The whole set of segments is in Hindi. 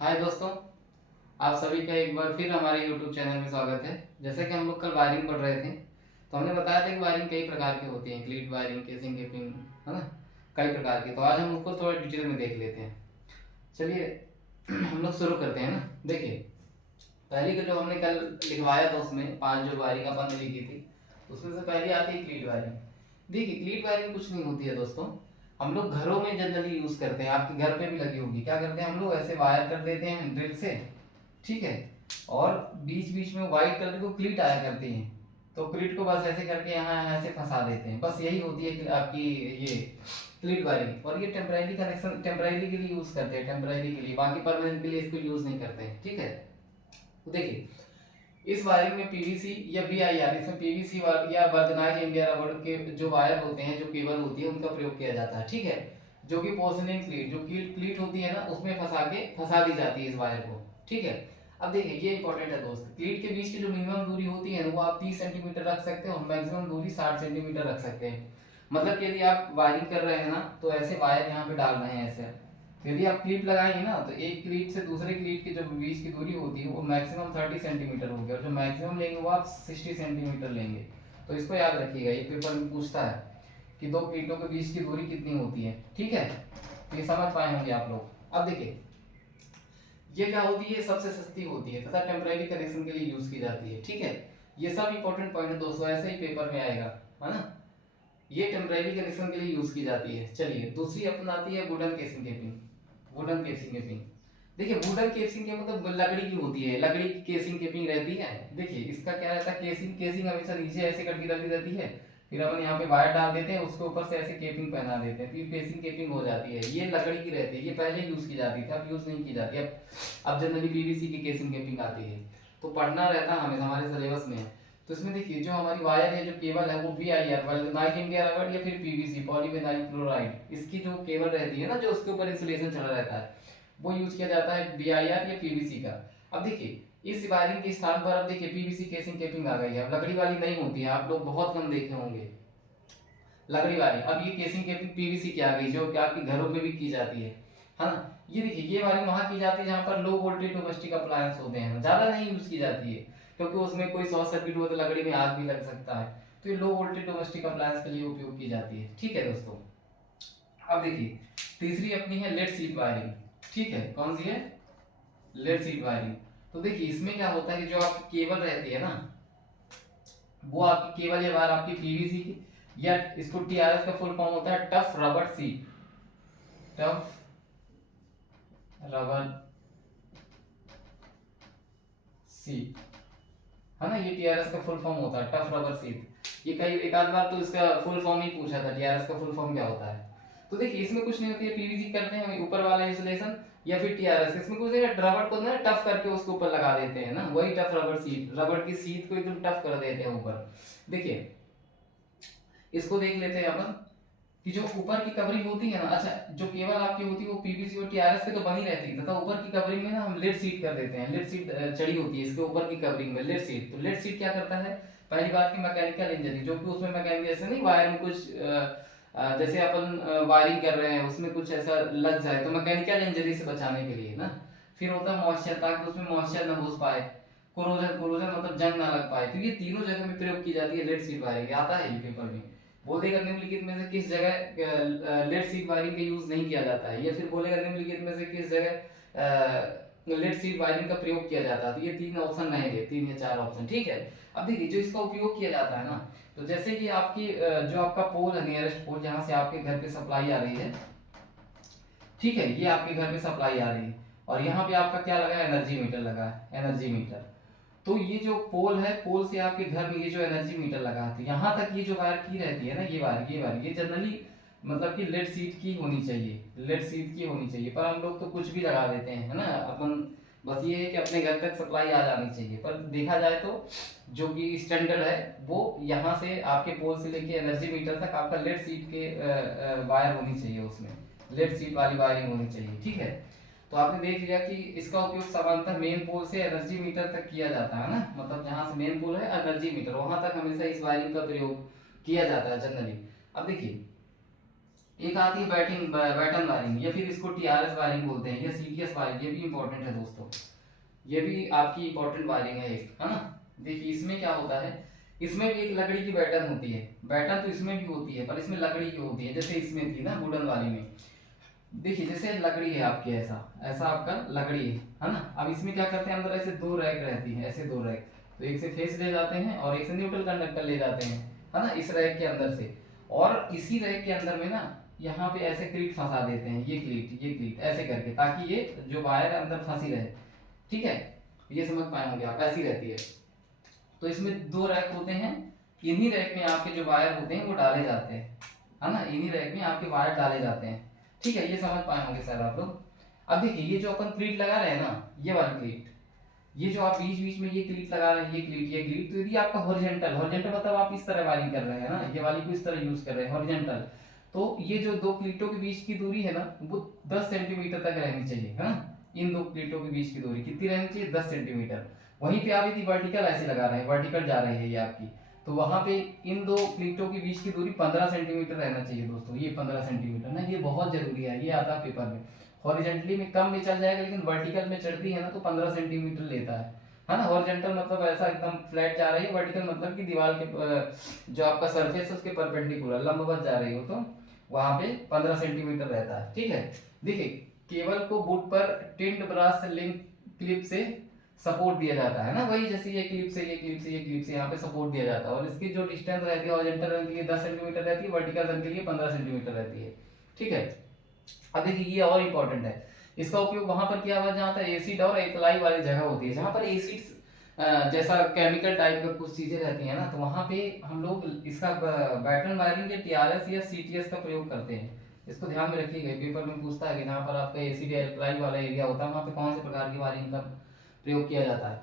हाय दोस्तों, आप सभी का एक बार फिर हमारे YouTube चैनल में स्वागत है। जैसा कि हम लोग कल वायरिंग पढ़ रहे थे, तो हमने बताया था कि वायरिंग कई प्रकार की होती है, क्लीट वायरिंग, केसिंग केपिंग, है ना, कई प्रकार की। तो आज हम उसको थोड़ा डिटेल में देख लेते हैं। चलिए हम लोग शुरू करते हैं ना। देखिए, पहली का जो हमने कल लिखवाया था, उसमें 5 जो वायरिंग अपन ने लिखी थी, उसमें से पहली आती है क्लीट वायरिंग। देखिए, क्लीट वायरिंग कुछ नहीं होती है दोस्तों। हम लोग घरों में जनरली यूज करते हैं, आपके घर पे भी लगी होगी। क्या करते हैं हम लोग, ऐसे वायर कर देते हैं ड्रिल से, ठीक है, और बीच बीच में व्हाइट कलर की क्लीट आया करती हैं, तो क्लीट को बस ऐसे करके यहाँ ऐसे फंसा देते हैं। बस यही होती है कि आपकी ये क्लीट वायरिंग। और ये टेम्परेरी कनेक्शन, टेम्परेरी के लिए यूज करते हैं, टेम्परेरी के लिए, बाकी परमानेंट के लिए इसको यूज नहीं करते हैं, ठीक है। तो देखिए, इस वायरिंग में पीवीसी या बीआईआर, इसमें पीवीसी या वर्गनाइज इंडिया रबड़ के जो वायर होते हैं, जो केबल होती है, उनका प्रयोग किया जाता है, ठीक है। जो कि पोर्सिलिन क्लीट, जो क्लीट होती है ना, उसमें फंसा दी जाती है इस वायर को, ठीक है। अब देखिए, ये इंपॉर्टेंट है दोस्त, क्लीट के बीच की जो मिनिमम दूरी होती है ना, वो आप 30 सेंटीमीटर रख सकते हो, मैक्सिमम दूरी 60 सेंटीमीटर रख सकते हैं। मतलब कि यदि आप वायरिंग कर रहे हैं ना, तो ऐसे वायर यहाँ पे डाल रहे हैं ऐसे, यदि आप क्लिप लगाएंगे ना, तो एक क्लिप से दूसरे क्लिप की जो बीच की दूरी होती है वो मैक्सिमम 30 सेंटीमीटर होगी, और जो मैक्सिमम लेंगे वो आप 60 सेंटीमीटर लेंगे। तो इसको याद रखिएगा, ये पेपर में पूछता है कि दो क्लीटों के बीच की दूरी कितनी होती है, ठीक है। तो ये समझ पाए होंगे आप लोग। अब देखिए, ये क्या होती है, सबसे सस्ती होती है तथा टेम्परेरी कनेक्शन के लिए यूज की जाती है, ठीक है। ये सब इंपॉर्टेंट पॉइंट है दोस्तों, ऐसे ही पेपर में आएगा, है ना। ये टेम्परेरी कनेक्शन के लिए यूज की जाती है। चलिए, दूसरी अपन आती है वुडन केसिंग केपिंग। वुडन केसिंग केपिंग, देखिए वुडन केसिंग के मतलब लकड़ी की होती है, लकड़ी की केसिंग केपिंग रहती है। देखिए, इसका क्या रहता है, केसिंग केसिंग हमेशा नीचे ऐसे कट की रहती है, फिर अपन यहाँ पे वायर डाल देते हैं, उसके ऊपर से ऐसे केपिंग पहना देते हैं, फिर केसिंग केपिंग हो जाती है। ये लकड़ी की रहती है, ये पहले यूज की जाती थी, अब यूज नहीं की जाती। अब जनरली पीवीसी की केसिंग केपिंग आती है, तो पढ़ना रहता है हमें, हमारे सिलेबस में है। तो इसमें देखिए, जो हमारी वायर है, जो केबल है, वो बीआईआर वैल्कनाइज इंडिया रबड़ या फिर पीवीसी पॉलीविनाइल क्लोराइड, इसकी जो केबल रहती है ना, जो उसके ऊपर इंसुलेशन चला रहता है, वो यूज किया जाता है बीआईआर या पीवीसी का। अब देखिए, इस वायरिंग के स्थान पर अब देखिए पीवीसी केसिंग केपिंग आ गई है, अब लकड़ी वाली नहीं होती है, आप लोग बहुत कम देखे होंगे लकड़ी वाली। अब ये केसिंग केपिंग पीवीसी की आ गई, जो कि आपके घरों में भी की जाती है ना। ये देखिए, ये वाली वहां की जाती है जहां पर लो वोल्टेज डोमेस्टिक अप्लायंस होते हैं, ज्यादा नहीं यूज की जाती है, क्योंकि उसमें कोई शॉर्ट सर्किट हुआ तो लकड़ी में आग भी लग सकता है। तो ये लो वोल्टेज डोमेस्टिक अप्लायंस के लिए उपयोग की जाती है, ठीक है दोस्तों। अब देखिए, तीसरी अपनी है लेड शीट वायरिंग, ठीक है। कौन सी है, लेड शीट वायरिंग। तो देखिए, इसमें क्या होता है कि जो आपकी केबल रहती है ना, वो आपकी केबल या वायर आपकी पीवीसी की, या इसको टीआरएस का फुल फॉर्म होता है tough rubber sheet, tough rubber sheet, है ना। ये टीआरएस का फुल फॉर्म होता है टफ रबर शीट। ये कई एक आध बार तो इसका फुल फॉर्म ही पूछा था, टीआरएस का फुल फॉर्म क्या होता है। तो देखिए, इसमें कुछ नहीं होती है, पीवीसी करते हैं ऊपर वाला इंसुलेशन, या फिर टीआरएस, इसमें कुछ नहीं, रबड़ को ना टफ करके उसके ऊपर लगा देते हैं ना, वही टफ रबर शीट, रबड़ की शीट को एकदम टफ कर देते हैं ऊपर। देखिए, इसको देख लेते हैं अपन कि जो ऊपर की कवरिंग होती है ना, अच्छा, जो केबल आपकी होती है वो पीवीसी और टीआरएस पे तो बनी रहती है, तथा ऊपर की कवरिंग में ना हम लेड शीट कर देते हैं, लेड शीट चढ़ी होती है इसके ऊपर की कवरिंग में, लेड शीट। तो लेड शीट क्या करता है, पहली बात की मैकेनिकल इंजरी, जो कि उसमें मैकेनिकल जैसे नहीं, वायर में कुछ जैसे अपन वायरिंग कर रहे हैं, उसमें कुछ ऐसा लग जाए तो मैकेनिकल इंजरी से बचाने के लिए ना। फिर होता है मॉइस्चर, ताकि उसमें मॉइस्चर ना घुस पाए, कोरोजन, कोरोजन मतलब जंग ना लग पाए। तो ये तीनों जगह में प्रयोग की जाती है लेड शीट वायरिंग, आता है ये पेपर में। बोलेगा निम्नलिखित में से किस जगह लेड शीट वायरिंग का यूज नहीं किया जाता है, या फिर बोलेगा निम्नलिखित में से किस जगह लेड शीट वायरिंग का प्रयोग किया जाता है। तो ये तीन ऑप्शन रहेंगे, 3 या 4 ऑप्शन, ठीक है। अब देखिए, जो इसका उपयोग किया जाता है ना, तो जैसे कि आपकी जो आपका पोल है, नियरेस्ट पोल, जहां से आपके घर पे सप्लाई आ रही है, ठीक है, ये आपके घर पे सप्लाई आ रही है, और यहाँ पे आपका क्या लगा है, एनर्जी मीटर लगा है, एनर्जी मीटर। तो ये जो पोल है, पोल से आपके घर में ये जो एनर्जी मीटर लगा है, तो यहाँ तक ये जो वायर की रहती है ना, ये वायर ये जनरली मतलब कि लेड शीट की होनी चाहिए, लेड शीट की होनी चाहिए, पर हम लोग तो कुछ भी लगा देते हैं, है ना अपन। बस ये है कि अपने घर तक सप्लाई आ जानी चाहिए, पर देखा जाए तो जो कि स्टैंडर्ड है, वो यहाँ से आपके पोल से लेके एनर्जी मीटर तक आपका लेड शीट के वायर होनी चाहिए, उसमें लेड शीट वाली वायरिंग होनी चाहिए, ठीक है। तो आपने देख लिया कि इसका उपयोग सामान्यतः मेन पोल से एनर्जी मीटर तक किया जाता है ना, मतलब जहां से मेन पोल है एनर्जी मीटर, वहां तक हमेशा इस वायरिंग का प्रयोग किया जाता है जनरली। अब देखिए, एक आती है बैटन वायरिंग, या फिर इसको टीआरएस वायरिंग बोलते हैं, या सीटीएस वायरिंग, ये भी इंपॉर्टेंट है दोस्तों। ये भी आपकी इंपॉर्टेंट वायरिंग है एक, है ना। देखिए इसमें क्या होता है, इसमें भी एक लकड़ी की बैटन होती है। बैटन तो इसमें भी होती है, पर इसमें लकड़ी की होती है, जैसे इसमें थी ना वुडन वाली में। देखिए जैसे लकड़ी है आपकी, ऐसा ऐसा आपका लकड़ी है ना। अब इसमें क्या करते हैं, अंदर ऐसे दो रैक रहती है, ऐसे दो रैक, तो एक से फेस ले जाते हैं और एक से न्यूट्रल कंडक्टर ले जाते हैं, है ना, इस रैक के अंदर से। और इसी रैक के अंदर में ना यहाँ पे ऐसे क्लीट फंसा देते हैं, ये क्लीट ऐसे करके, ताकि ये जो वायर अंदर फंसी रहे। ठीक है, ये समझ पाए होंगे आप, ऐसी रहती है। तो इसमें दो रैक होते हैं, इन्हीं रैक में आपके जो वायर होते हैं वो डाले जाते हैं, है ना, इन्हीं रैक में आपके वायर डाले जाते हैं। ठीक है, ये समझ पाए होंगे सर आप लोग। अब देखिए ये जो अपन क्लीट लगा रहे हैं ना, ये वाली क्लीट, ये जो आप बीच बीच में ये क्लीट लगा रहे हैं, ये क्लीट, तो यदि आपका हॉरिजॉन्टल, हॉरिजॉन्टल मतलब आप इस तरह वायरिंग कर रहे हैं ना, ये वाली को इस तरह यूज कर रहे हैं हॉरिजॉन्टल, तो ये जो दो क्लीटों के बीच की दूरी है ना, वो 10 सेंटीमीटर तक रहनी चाहिए, है ना। इन दो क्लीटों के बीच की दूरी कितनी रहनी चाहिए, 10 सेंटीमीटर। वहीं पे आप यदि वर्टिकल ऐसे लगा रहे हैं, वर्टिकल जा रही है ये आपकी, तो वहां पे इन दो क्लीटों के बीच की दूरी 15 सेंटीमीटर रहना चाहिए दोस्तों। ये 15 सेंटीमीटर ना, ये बहुत जरूरी है, ये आता है पेपर में। हॉरिजेंटली में कम भी चल जाएगा, लेकिन वर्टिकल में चढ़ती है ना तो 15 सेंटीमीटर लेता है ना। हॉरिजेंटल मतलब ऐसा एकदम फ्लैट जा रही है, वर्टिकल मतलब कि दीवार के जो आपका सरफेस है उसके परपेंडिकुलर लंबवत जा रही हो, तो वहां पे 15 सेंटीमीटर रहता है। ठीक है, देखिए केबल को बुट पर टिंड ब्रास लिंक क्लिप से सपोर्ट दिया जाता है ना, वही जैसे ये क्लिप से यहाँ पे सपोर्ट दिया जाता है। और इसकी जो डिस्टेंस रहती है हॉरिजॉन्टल रन के लिए 10 सेंटीमीटर रहती है, वर्टिकल रन के लिए 15 सेंटीमीटर रहती है। ठीक है, अब देखिए ये और इंपॉर्टेंट है, इसका उपयोग वहां पर किया हुआ जहां पर एसिड और एल्कलाई वाली जगह होती है, जहां पर एसिड जैसा केमिकल टाइप का कुछ चीजें रहती हैं ना, तो वहां पे हम लोग इसका बैटन वायरिंग या टीआरएस या सीटीएस का प्रयोग करते हैं। इसको ध्यान में रखिएगा, पेपर में पूछता है कि जहाँ पर आपका एसिड या एल्कलाई वाला एरिया होता है वहां पे कौन से प्रकार की वायरिंग का प्रयोग किया जाता है।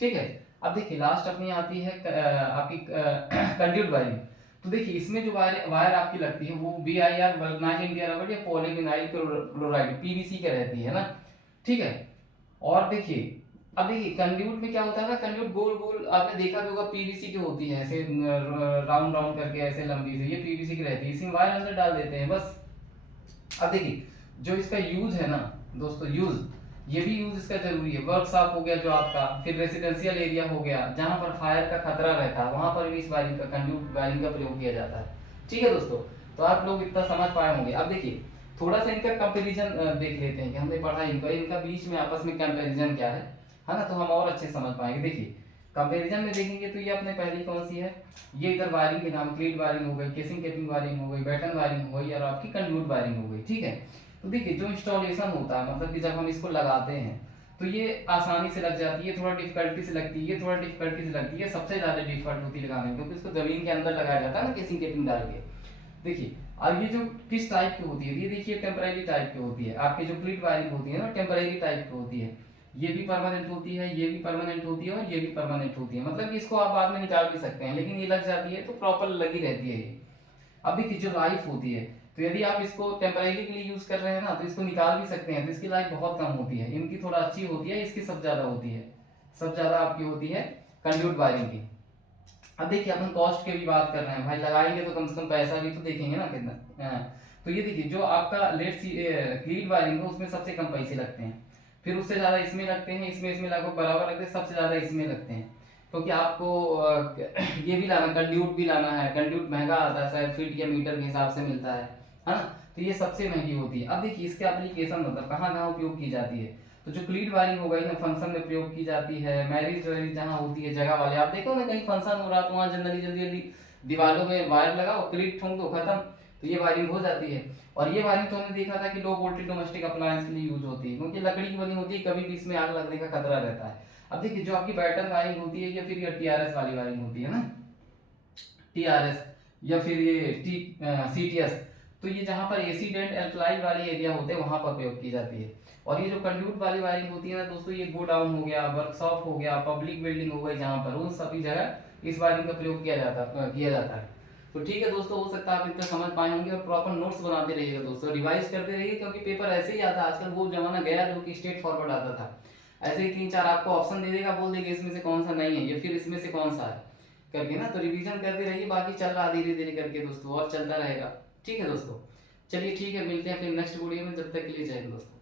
ठीक है, अब देखिए लास्ट अपनी आती है आपकी कंड्यूट वायरिंग। तो देखिए इसमें जो वायर वायर आपकी लगती है वो BIR वल्कनाइज्ड इंडिया रबर या पॉलीविनाइल क्लोराइड PVC के रहती है ना। ठीक है, और देखिए अब देखिए कंड्यूट में क्या होता है ना, कंड्यूट गोल गोल आपने देखा भी होगा, PVC की होती है, ऐसे राउंड राउंड करके ऐसे लंबी से, ये PVC की रहती है, इसमें वायर अंदर डाल देते हैं बस। अब देखिए जो इसका यूज है ना दोस्तों, यूज ये भी यूज इसका जरूरी है। वर्कशॉप हो गया जो आपका, फिर रेसिडेंशियल एरिया हो गया जहां पर फायर का खतरा रहता है, वहां पर भी इस वायरिंग का कंड्यूट वायरिंग का प्रयोग किया जाता है। ठीक है दोस्तों, तो आप लोग इतना समझ पाए होंगे। अब देखिए थोड़ा सा इनका कंपैरिजन देख लेते हैं कि हमने पढ़ा इनका बीच में आपस में कंपैरिजन क्या है ना, तो हम और अच्छे समझ पाएंगे। देखिए कंपैरिजन में देखेंगे तो ये अपने पहली कौन सी है, ये इधर वायरिंग के नाम क्लीट वायरिंग हो गई, केसिंग कैपिंग वायरिंग हो गई, बैटन वायरिंग हो गई, और आपकी कंड्यूट वायरिंग हो गई। ठीक है, तो देखिए जो इंस्टॉलेशन होता है, मतलब कि जब हम इसको लगाते हैं तो ये आसानी से लग जाती है, थोड़ा डिफिकल्टी से लगती है, थोड़ा डिफिकल्टी से लगती है, सबसे ज्यादा डिफिकल्ट होती है लगाने में, क्योंकि इसको जमीन के अंदर लगाया जाता है ना केसिंग कैपिंग डाल के। देखिए अब ये जो किस टाइप की होती है, ये देखिए टेम्परेरी टाइप की होती है। आपकी जो क्लीट वायरिंग होती है ना टेम्परेरी टाइप की होती है, ये भी परमानेंट होती है, ये भी परमानेंट होती है, और ये भी परमानेंट होती है, मतलब कि इसको आप बाद में निकाल भी सकते हैं, लेकिन ये लग जाती है तो प्रॉपर लगी रहती है ये। अब देखिए जो लाइफ होती है, तो यदि आप इसको टेम्परेरी के लिए यूज कर रहे हैं ना, तो इसको निकाल भी सकते हैं, तो इसकी लाइफ बहुत कम होती है, इनकी थोड़ा अच्छी होती है, इसकी सब ज्यादा होती है, सब ज्यादा आपकी होती है कंड्यूट वायरिंग की। अब देखिए अपन कॉस्ट की भी बात कर रहे हैं भाई, लगाएंगे तो कम से कम पैसा भी तो देखेंगे ना कितना। तो ये देखिए जो आपका लेट क्लीट वायरिंग है उसमें सबसे कम पैसे लगते हैं, फिर उससे ज्यादा इसमें लगते हैं, इसमें लगभग बराबर लगते हैं, सबसे ज्यादा इसमें लगते हैं, क्योंकि आपको ये भी लाना, कंड्यूट भी लाना है, कंड्यूट महंगा आता है, शायद फीट या मीटर के हिसाब से मिलता है ना, तो ये सबसे महंगी होती है। अब देखिए इसके एप्लीकेशन मतलब कहाँ कहाँ उपयोग की जाती है, तो जो क्लीट वायरिंग हो गई ना फंक्शन में प्रयोग की जाती है, मैरिज वैरिज जहाँ होती है जगह वाले, आप देखो ना कहीं फंक्शन हो रहा तो वहाँ जनरली जल्दी जल्दी दीवारों में वायर लगाओ, क्लीट ठोक दो, खत्म, तो ये वायरिंग हो जाती है। और ये वायरिंग तो हमने देखा था कि लो वोल्टेज डोमेस्टिक अप्लायंस के लिए यूज होती है, क्योंकि लकड़ी की बनी होती है, कभी भी इसमें आग लगने का खतरा रहता है। अब देखिए जो आपकी बैटन वायरिंग होती है या फिर ये टीआरएस वाली वायरिंग होती है ना, टीआरएस या फिर ये सीटीएस, तो ये जहां पर एसिड एंड एल्कलाइन वाली एरिया होते हैं वहां पर प्रयोग की जाती है। और ये जो कंड्यूट वाली वायरिंग होती है ना दोस्तों, ये गोडाउन हो गया, वर्कशॉप हो गया, पब्लिक बिल्डिंग हो गई, जहां पर उन सभी जगह इस वायरिंग का प्रयोग किया जाता है। तो ठीक है दोस्तों, हो सकता है आप इतना समझ पाए होंगे, और प्रॉपर नोट्स बनाते रहिएगा दोस्तों, रिवाइज करते रहिए, क्योंकि पेपर ऐसे ही आता है आजकल, वो जमाना गया जो कि स्ट्रेट फॉरवर्ड आता था, ऐसे ही 3-4 आपको ऑप्शन दे देगा, बोल देगा इसमें से कौन सा नहीं है या फिर इसमें से कौन सा है करके ना, तो रिवीजन करते रहिए, बाकी चल रहा धीरे धीरे करके दोस्तों, और चलता रहेगा। ठीक है दोस्तों, चलिए ठीक है, मिलते हैं फिर नेक्स्ट वीडियो में, जब तक के लिए जय हिंद दोस्तों।